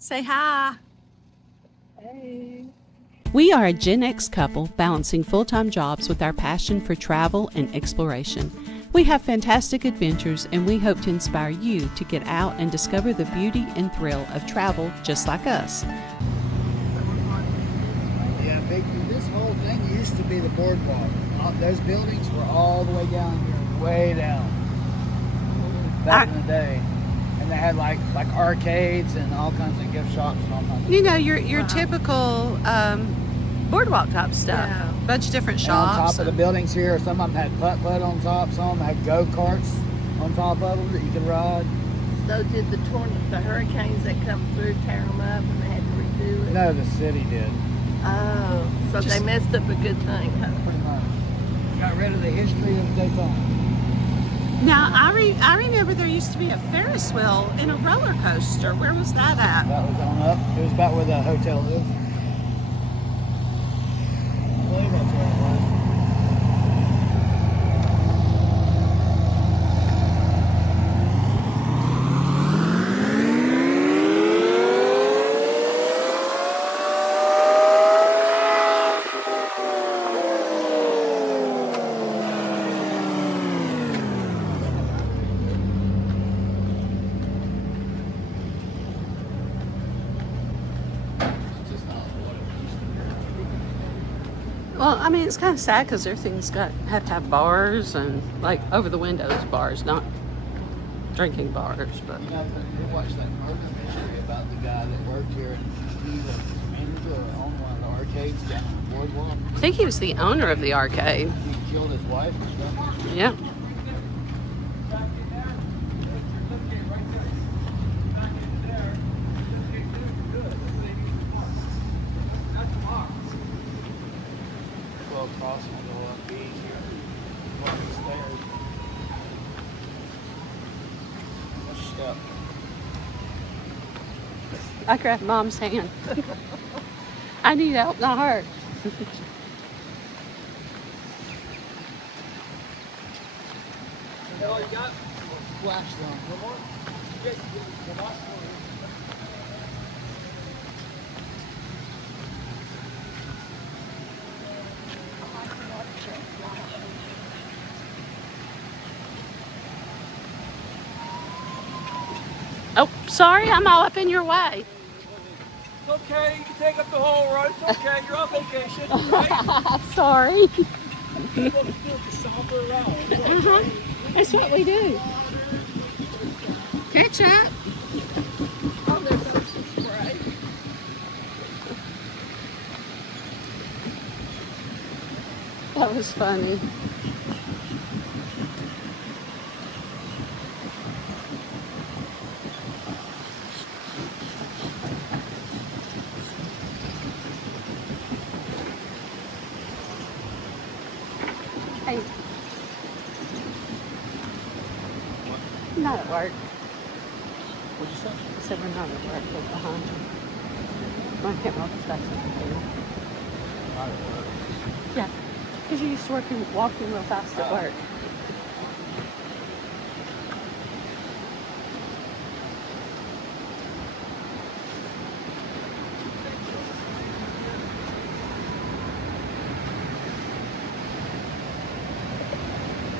Say hi. Hey. We are a Gen X couple balancing full-time jobs with our passion for travel and exploration. We have fantastic adventures and we hope to inspire you to get out and discover the beauty and thrill of travel just like us. Yeah, this whole thing used to be the boardwalk. Those buildings were all the way down here, way down, back in the day. And they had like arcades and all kinds of gift shops and all kinds of You know, stuff. your typical boardwalk type stuff. Yeah. Bunch of different And shops. on top of the buildings here, some of them had putt-putt on top, some of them had go-karts on top of them that you could ride. So did the hurricanes that come through tear them up and they had to redo it? No, the city did. Oh, so they messed up a good thing, huh? Pretty much. Got rid of the history of Daytona. Now, I remember there used to be a Ferris wheel and a roller coaster. Where was that at? That was on up. It was about where the hotel is. I believe that's where it was. Well, I mean, it's kind of sad because everything's have to have bars and like over the windows bars, not drinking bars, but. You know, you watched that murder mystery about the guy that worked here and he was manager or owned one of the arcades down on the boardwalk. I think he was the owner of the arcade. He killed his wife and stuff. Yeah. Well, crossing will go up beach here. Go up the stairs. Step. I grabbed Mom's hand. I need help, not her. Oh, you got flash on. One more? Yes, the last one. Oh, sorry, I'm all up in your way. It's okay, you can take up the whole road. It's okay, you're on vacation, right? Sorry. What do you do? Just saunter around. That's what we do. Catch up. Oh, there's ocean spray. That was funny. Hey. Not at work. What'd you say? I said we're not at work, we're behind. I can't multitask anything. Not at work. Yeah, because you used to walking real fast at work.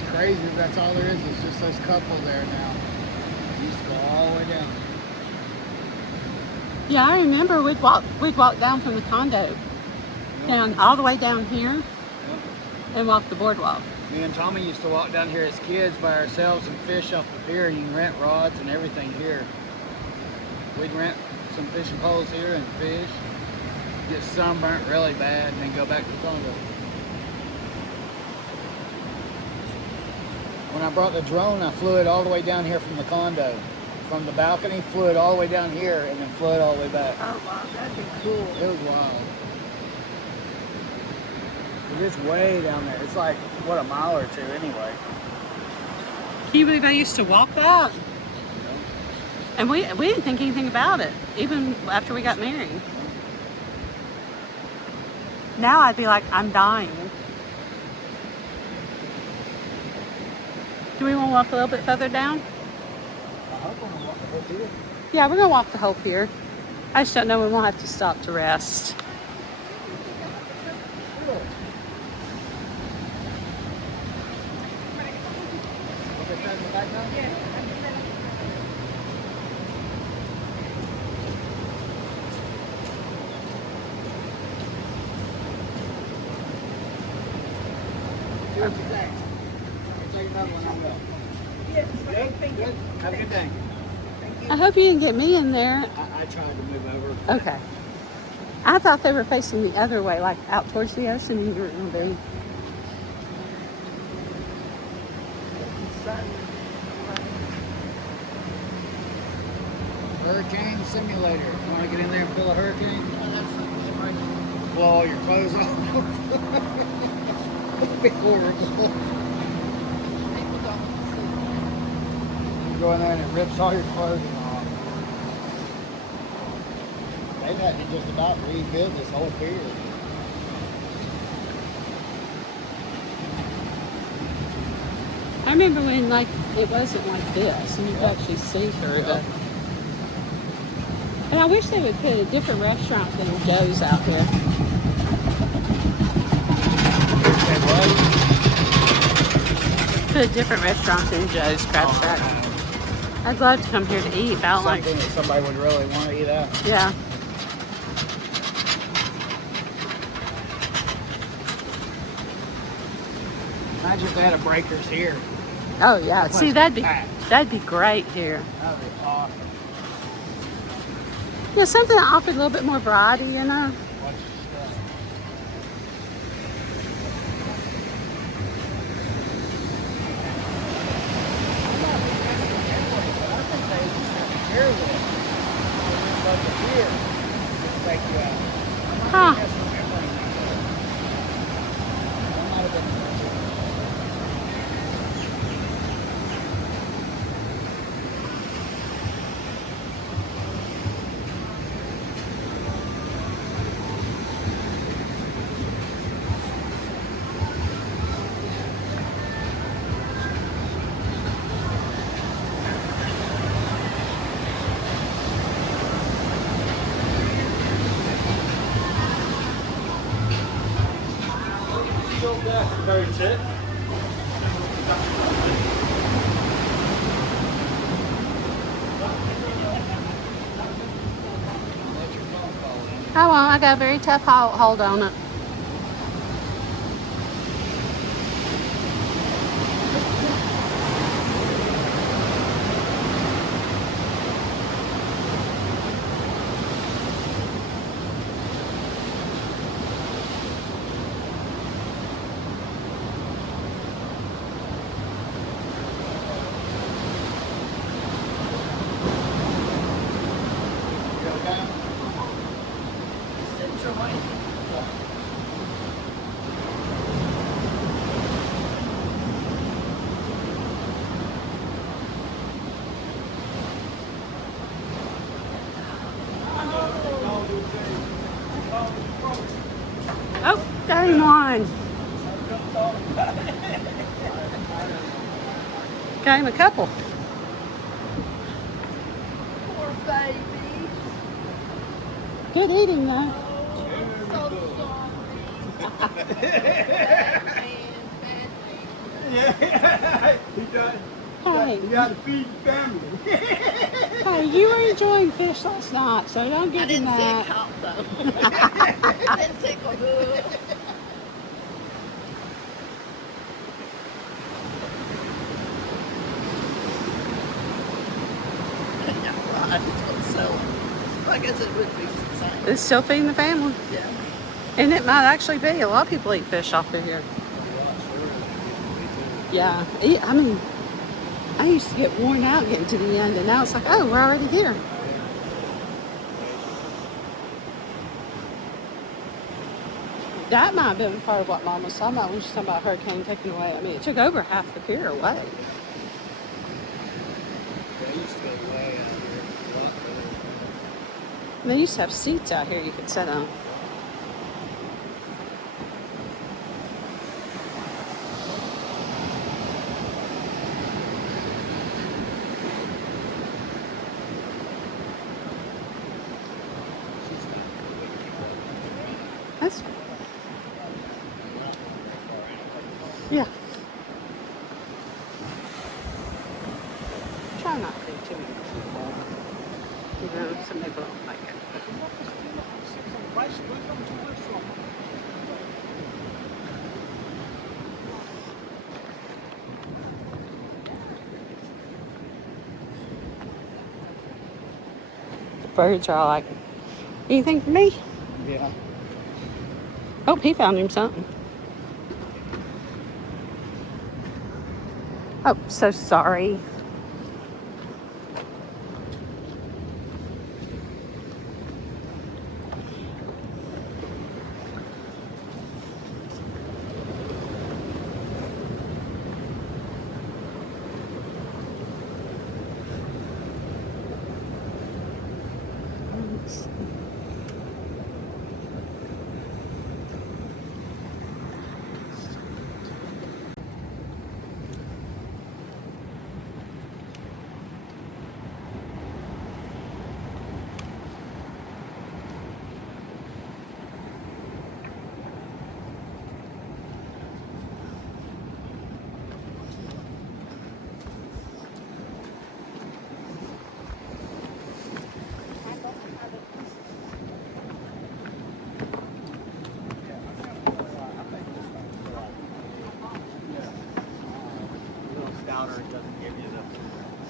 It's crazy that that's all there is. It's just those couple there now. It used to go all the way down. Yeah, I remember we'd walk down from the condo down all the way down here and walk the boardwalk. Me and Tommy used to walk down here as kids by ourselves and fish off the pier. You can rent rods and everything here. We'd rent some fishing poles here and fish. Get sunburnt really bad and then go back to the condo. When I brought the drone, I flew it all the way down here from the condo. From the balcony, flew it all the way down here and then flew it all the way back. Oh, wow, that'd be cool. It was wild. It's way down there. It's like, what, a mile or two anyway. Can you believe I used to walk that? And we didn't think anything about it, even after we got married. Now I'd be like, I'm dying. Do we want to walk a little bit further down? I hope I'm gonna walk the whole pier. Yeah, we're gonna walk the whole pier. I just don't know when we'll have to stop to rest. Have a good day. I hope you didn't get me in there. I tried to move over. Okay. I thought they were facing the other way, like out towards the ocean. You were going to be. Hurricane simulator. You want to get in there and feel a hurricane? Blow all your clothes off. It'd be horrible. You go in there and it rips all your clothing off. They've had to just about rebuild this whole pier. I remember when like it wasn't like this, and you could actually see through it. And I wish they would put a different restaurant than Joe's out here. Put a different restaurant than Joe's Crab Shack. I'd love to come here to eat, but I don't like. Something that somebody would really want to eat at. Yeah. Imagine if they had a breakers here. Oh yeah. That See, place is that'd be great here. That'd be awesome. Yeah, something that offered a little bit more variety, you know. Watch your stuff. I think they just have to share this. Like the pier. Just take you out. Huh. That might have been. I won't. I got a very tough hold on it. Oh, game on. Game a couple. Poor baby. Good eating though. So Hey, You gotta feed the family. hey, you were enjoying fish last night, so don't I give him didn't see it that. caught though. I didn't tickle good. Yeah, right. So I guess it would be the same. It's still feeding the family. Yeah. And it might actually be. A lot of people eat fish off of here. Yeah. I mean, I used to get worn out getting to the end, and now it's like, oh, we're already here. That might have been part of what Mom was talking about when she was talking about hurricane taking away. I mean, it took over half the pier away. They used to go way out here. A lot further. And they used to have seats out here you could sit on. That's, yeah. Try not to do too many people. You know, some people don't like it. The birds are all like, anything for me? Yeah. Oh, he found him something. Oh, so sorry.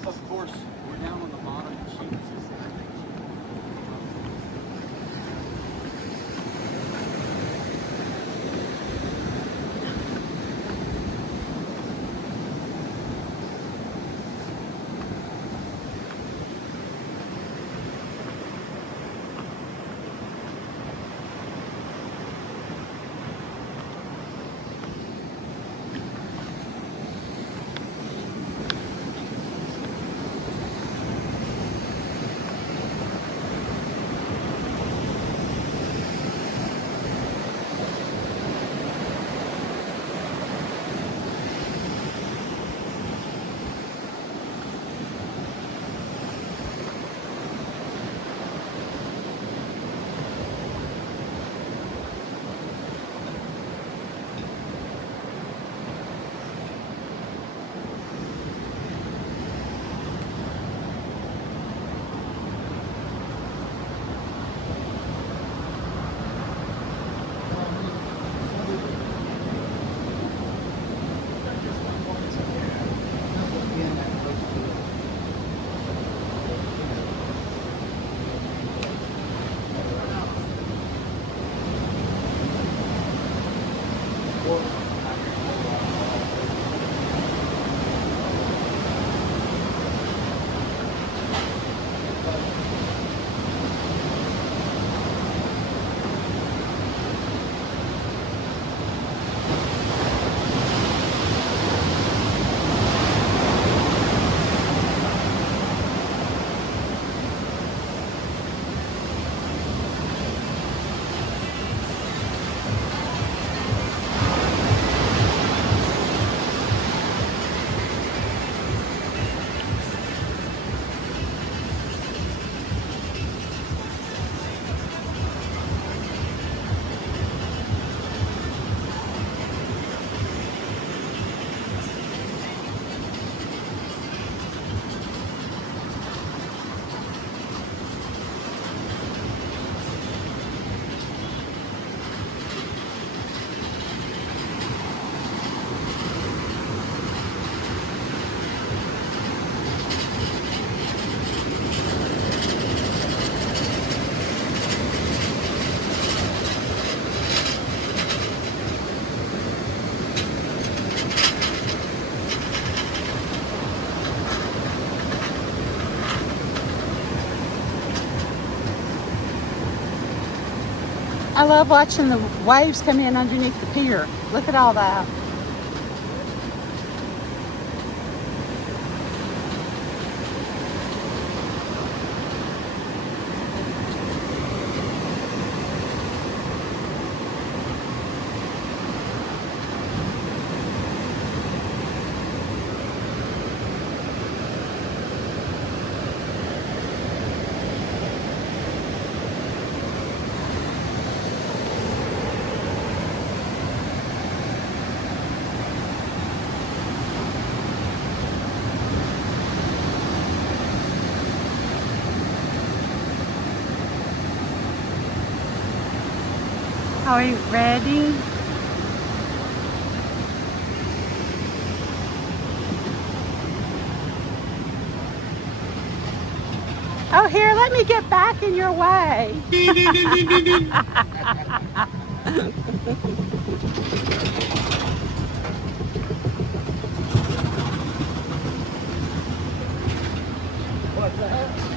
Of course, we're down on the bottom sheet. I love watching the waves come in underneath the pier. Look at all that. Are we ready? Oh, here, let me get back in your way. What's that?